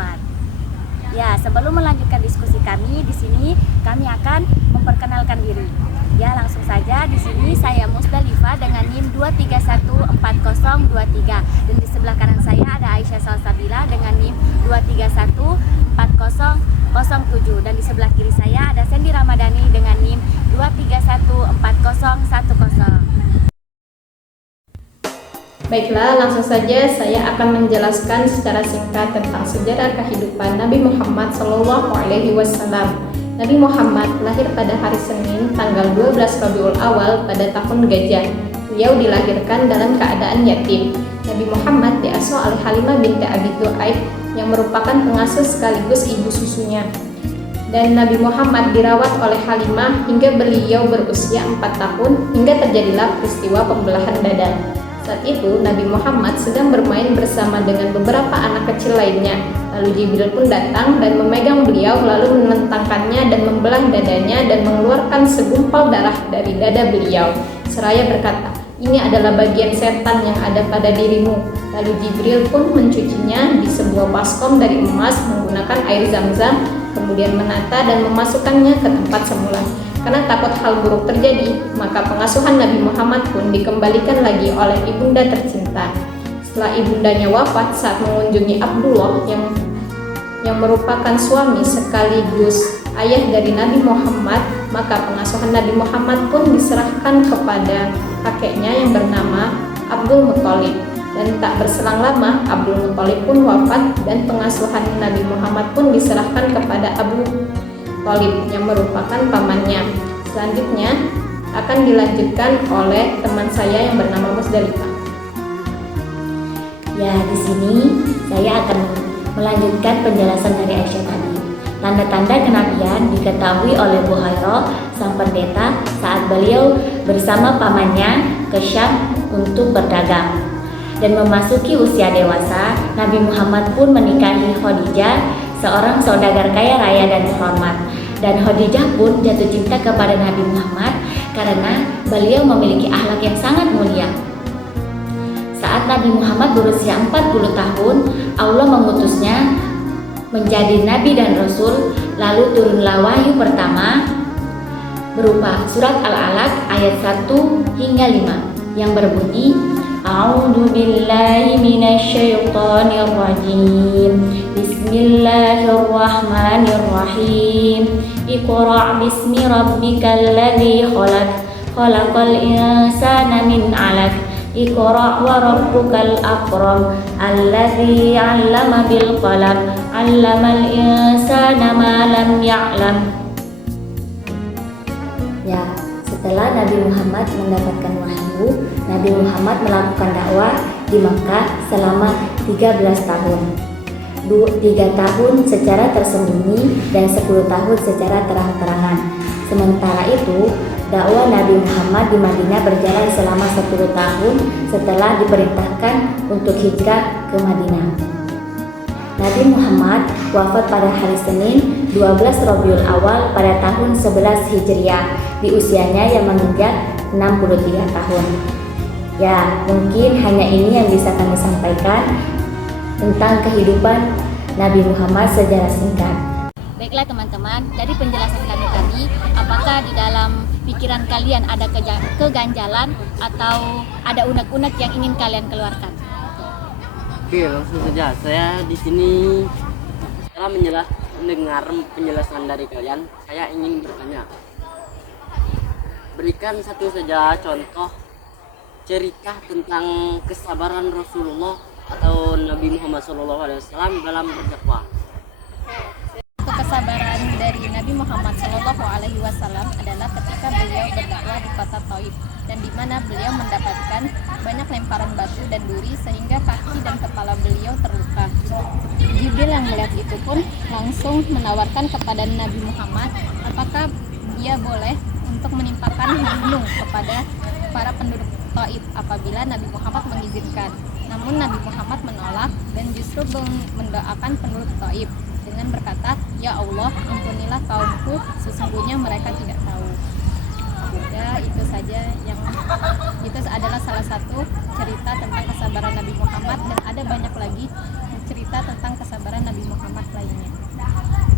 Muhammad. Ya, sebelum melanjutkan diskusi kami di sini, kami akan memperkenalkan diri. Ya, langsung saja di sini saya Musdalifah dengan NIM 2314023 dan di sebelah kanan saya ada Aisyah Salsabila dengan NIM 2314007 dan di sebelah kiri saya ada Sandy Ramadhani dengan NIM 2314010. Baiklah, langsung saja saya akan menjelaskan secara singkat tentang sejarah kehidupan Nabi Muhammad SAW. Nabi Muhammad lahir pada hari Senin tanggal 12 Rabiul Awal pada tahun Gajah. Beliau dilahirkan dalam keadaan yatim. Nabi Muhammad diasuh oleh Halimah binti Abi Thuaib yang merupakan pengasuh sekaligus ibu susunya. Dan Nabi Muhammad dirawat oleh Halimah hingga beliau berusia 4 tahun hingga terjadilah peristiwa pembelahan dada. Saat itu Nabi Muhammad sedang bermain bersama dengan beberapa anak kecil lainnya. Lalu Jibril pun datang dan memegang beliau lalu menentangkannya dan membelah dadanya dan mengeluarkan segumpal darah dari dada beliau. Seraya berkata, "Ini adalah bagian setan yang ada pada dirimu." Lalu Jibril pun mencucinya di sebuah baskom dari emas menggunakan air zam-zam, kemudian menata dan memasukkannya ke tempat semula. Karena takut hal buruk terjadi, maka pengasuhan Nabi Muhammad pun dikembalikan lagi oleh ibunda tercinta. Setelah ibundanya wafat saat mengunjungi Abdullah yang merupakan suami sekaligus ayah dari Nabi Muhammad, maka pengasuhan Nabi Muhammad pun diserahkan kepada kakeknya yang bernama Abdul Muthalib. Dan tak berselang lama Abdul Muthalib pun wafat dan pengasuhan Nabi Muhammad pun diserahkan kepada Abu Thalib yang merupakan pamannya. Selanjutnya akan dilanjutkan oleh teman saya yang bernama Musdalifah. Ya, di sini saya akan melanjutkan penjelasan dari Aisyah tadi. Tanda-tanda kenabian diketahui oleh Buhairah sang pendeta saat beliau bersama pamannya ke Syam untuk berdagang. Dan memasuki usia dewasa, Nabi Muhammad pun menikahi Khadijah, seorang saudagar kaya raya dan terhormat. Dan Khadijah pun jatuh cinta kepada Nabi Muhammad karena beliau memiliki akhlak yang sangat mulia. Saat Nabi Muhammad berusia 40 tahun, Allah mengutusnya menjadi Nabi dan Rasul. Lalu turunlah wahyu pertama berupa surat Al-Alaq ayat 1 hingga 5 yang berbunyi, A'udzu billahi minasyaitonir rajim. Bismillahirrahmanirrahim. Iqra' bismi rabbikal ladzi khalaq. Khalaqal insana min 'alaq. Iqra' wa rabbukal akram. Alladzi 'allama bil qalam. 'Allamal insana ma lam ya'lam. Ya, setelah Nabi Muhammad mendapatkan wahyu, Nabi Muhammad melakukan dakwah di Makkah selama 13 tahun. 3 tahun secara tersembunyi dan 10 tahun secara terang-terangan. Sementara itu, dakwah Nabi Muhammad di Madinah berjalan selama 10 tahun setelah diperintahkan untuk hijrah ke Madinah. Nabi Muhammad wafat pada hari Senin 12 Rabiul Awal pada tahun 11 Hijriah di usianya yang menginjak 63 tahun. Ya, mungkin hanya ini yang bisa kami sampaikan tentang kehidupan Nabi Muhammad secara singkat. Baiklah teman-teman, dari penjelasan kami, apakah di dalam pikiran kalian ada keganjalan atau ada unek-unek yang ingin kalian keluarkan? Oke, langsung saja. Saya di sini setelah mendengar penjelasan dari kalian, saya ingin bertanya. Berikan satu saja contoh cerita tentang kesabaran Rasulullah atau Nabi Muhammad SAW dalam berdakwah. Kesabaran dari Nabi Muhammad SAW adalah ketika beliau berdakwah di kota Thaif dan di mana beliau mendapatkan banyak lemparan batu dan duri sehingga kaki dan kepala beliau terluka. Jibril yang melihat itu pun langsung menawarkan kepada Nabi Muhammad apakah dia boleh untuk menimpakan gunung kepada para penduduk Thaif apabila Nabi Muhammad mengizinkan. Namun Nabi Muhammad menolak dan justru mendoakan penduduk Thaif dengan berkata, "Ya Allah, ampunilah kaumku, sesungguhnya mereka tidak tahu." Ya, itu saja itu adalah salah satu cerita tentang kesabaran Nabi Muhammad dan ada banyak lagi cerita tentang kesabaran Nabi Muhammad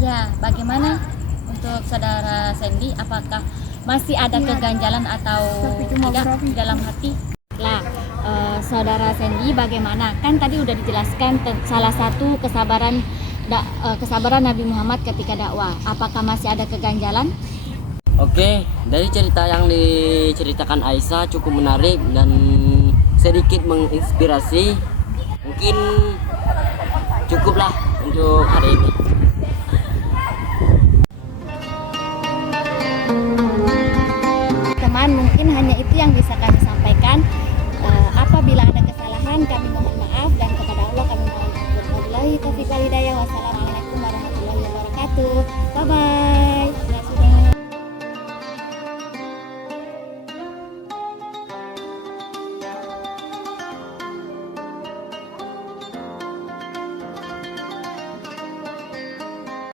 Ya, bagaimana untuk saudara Sandy? Apakah masih ada keganjalan atau tidak dalam hati? Lah, saudara Sandy, bagaimana? Kan tadi udah dijelaskan salah satu kesabaran Nabi Muhammad ketika dakwah. Apakah masih ada keganjalan? Oke, dari cerita yang diceritakan Aisyah cukup menarik dan sedikit menginspirasi. Mungkin cukuplah untuk hari ini. Teman, mungkin hanya itu yang bisa kami sampaikan.